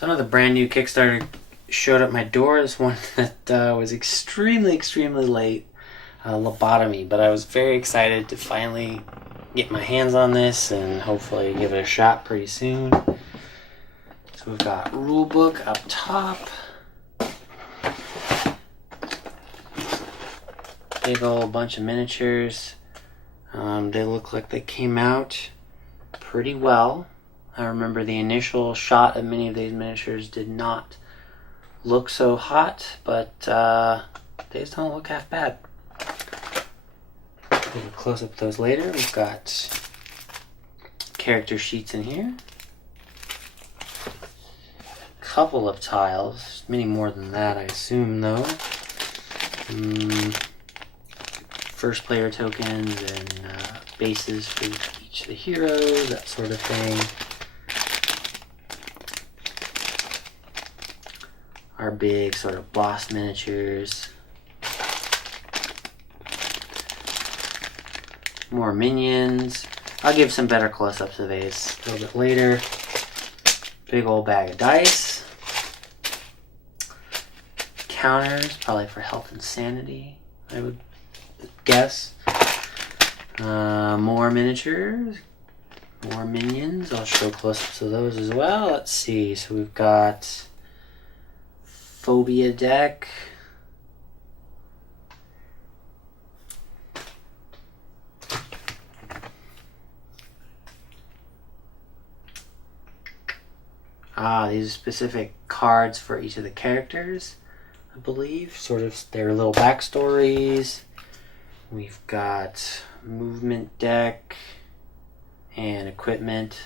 So another brand new Kickstarter showed up my door. This one that was extremely late, Lobotomy, but I was very excited to finally get my hands on this and hopefully give it a shot pretty soon. So we've got rule book up top, big old bunch of miniatures. They look like they came out pretty well. I remember the initial shot of many of these miniatures did not look so hot, but these don't look half bad. We'll close up those later. We've got character sheets in here. Couple of tiles, many more than that I assume though. First player tokens and bases for each of the heroes, that sort of thing. Our big sort of boss miniatures. More minions. I'll give some better close-ups of these a little bit later. Big old bag of dice. Counters, probably for health and sanity, I would guess. More miniatures. More minions. I'll show close-ups of those as well. Let's see. So we've got Phobia deck. These are specific cards for each of the characters, I believe. Sort of their little backstories. We've got movement deck and equipment.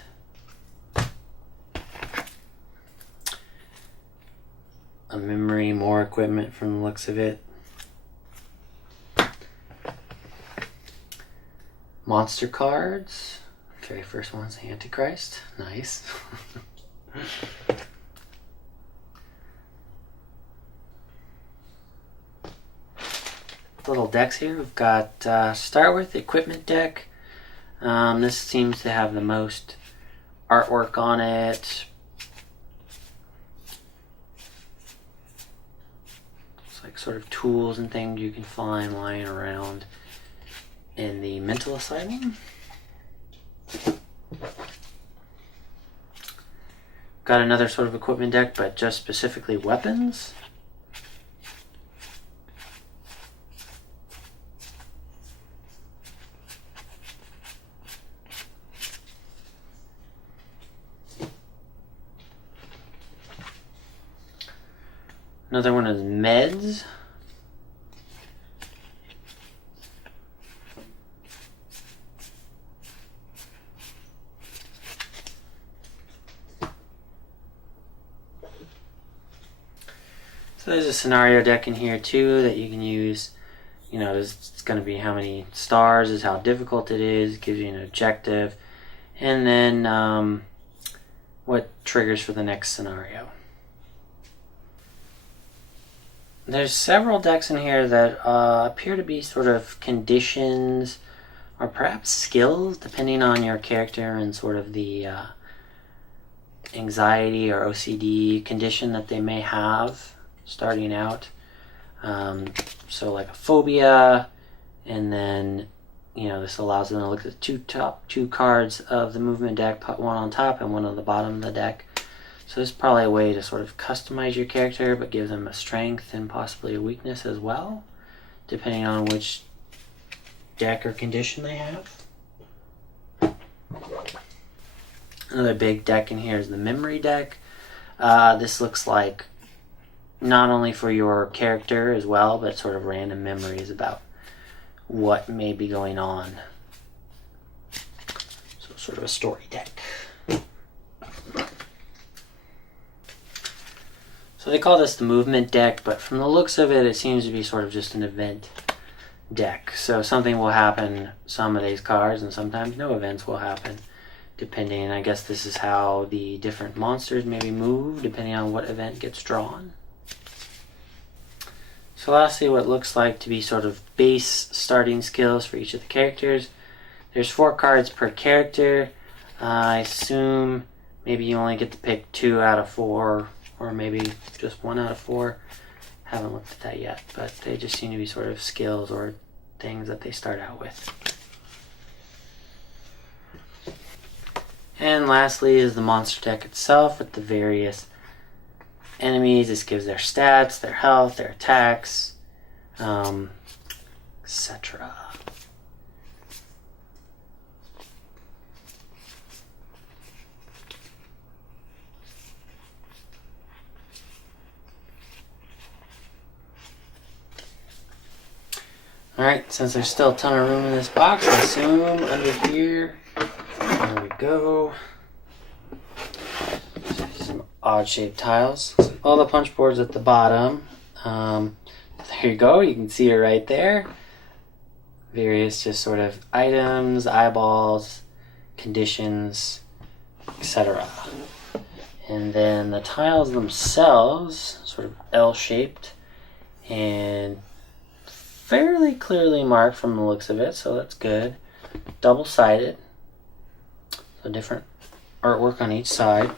A memory, more equipment from the looks of it. Monster cards. Very first one's Antichrist. Nice. Little decks here. We've got start with the equipment deck. This seems to have the most artwork on it. It's like sort of tools and things you can find lying around in the mental asylum. Got another sort of equipment deck, but just specifically weapons. Another one is meds. So there's a scenario deck in here too that you can use. You know, it's going to be how many stars is how difficult it is. It gives you an objective. And then what triggers for the next scenario. There's several decks in here that appear to be sort of conditions or perhaps skills, depending on your character and sort of the anxiety or OCD condition that they may have starting out. So like a phobia, and then this allows them to look at the top two cards of the movement deck, put one on top and one on the bottom of the deck. So this is probably a way to sort of customize your character, but give them a strength and possibly a weakness as well, depending on which deck or condition they have. Another big deck in here is the memory deck. This looks like not only for your character as well, but sort of random memories about what may be going on. So sort of a story deck. So they call this the movement deck, but from the looks of it, it seems to be sort of just an event deck. So something will happen, some of these cards, and sometimes no events will happen, depending. I guess this is how the different monsters maybe move, depending on what event gets drawn. So lastly, what looks like to be sort of base starting skills for each of the characters. There's 4 cards per character. I assume maybe you only get to pick 2 out of 4, or maybe just 1 out of 4. Haven't looked at that yet, but they just seem to be sort of skills or things that they start out with. And lastly is the monster deck itself with the various enemies. This gives their stats, their health, their attacks, etc. Alright, since there's still a ton of room in this box, I assume under here, there we go, some odd-shaped tiles. All the punch boards at the bottom. There you go, you can see it right there. Various just sort of items, eyeballs, conditions, etc. And then the tiles themselves, sort of L-shaped and fairly clearly marked from the looks of it, so that's good. Double-sided, so different artwork on each side.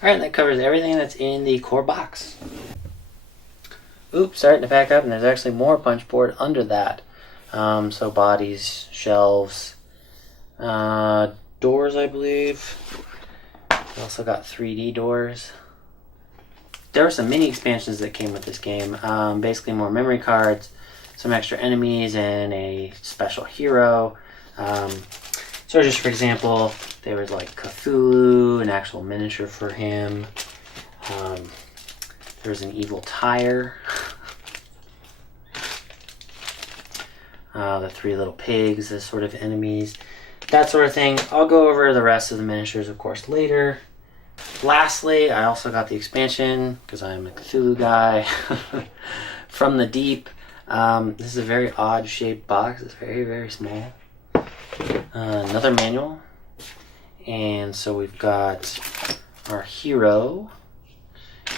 Alright, that covers everything that's in the core box. Oops, starting to pack up, and there's actually more punch board under that. So bodies, shelves, doors, I believe. We also got 3D doors. There were some mini expansions that came with this game. Basically more memory cards, some extra enemies, and a special hero. So just for example, there was like Cthulhu, an actual miniature for him. There was an evil tire. The 3 little pigs as sort of enemies. That sort of thing. I'll go over the rest of the miniatures, of course, later. Lastly, I also got the expansion, because I'm a Cthulhu guy, From the Deep. This is a very odd shaped box. It's very, very small. Another manual. And so we've got our hero,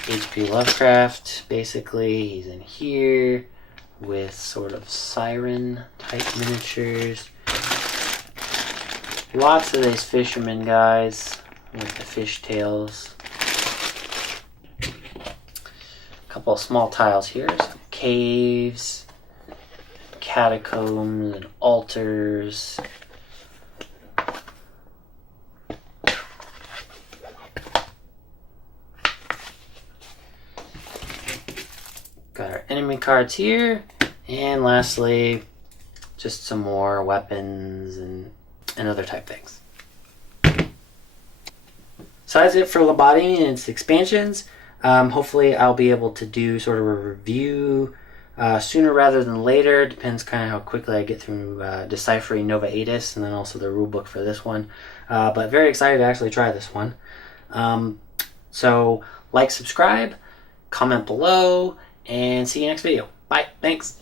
H.P. Lovecraft. Basically, he's in here with sort of siren type miniatures. Lots of these fishermen guys with the fish tails. A couple of small tiles here, some caves, catacombs, and altars. Got our enemy cards here, and lastly, just some more weapons and other type things. So that's it for Lobotomy and its expansions. Hopefully I'll be able to do sort of a review sooner rather than later. Depends kind of how quickly I get through deciphering Nova Aetas and then also the rulebook for this one. But very excited to actually try this one. So like, subscribe, comment below, and see you next video. Bye. Thanks.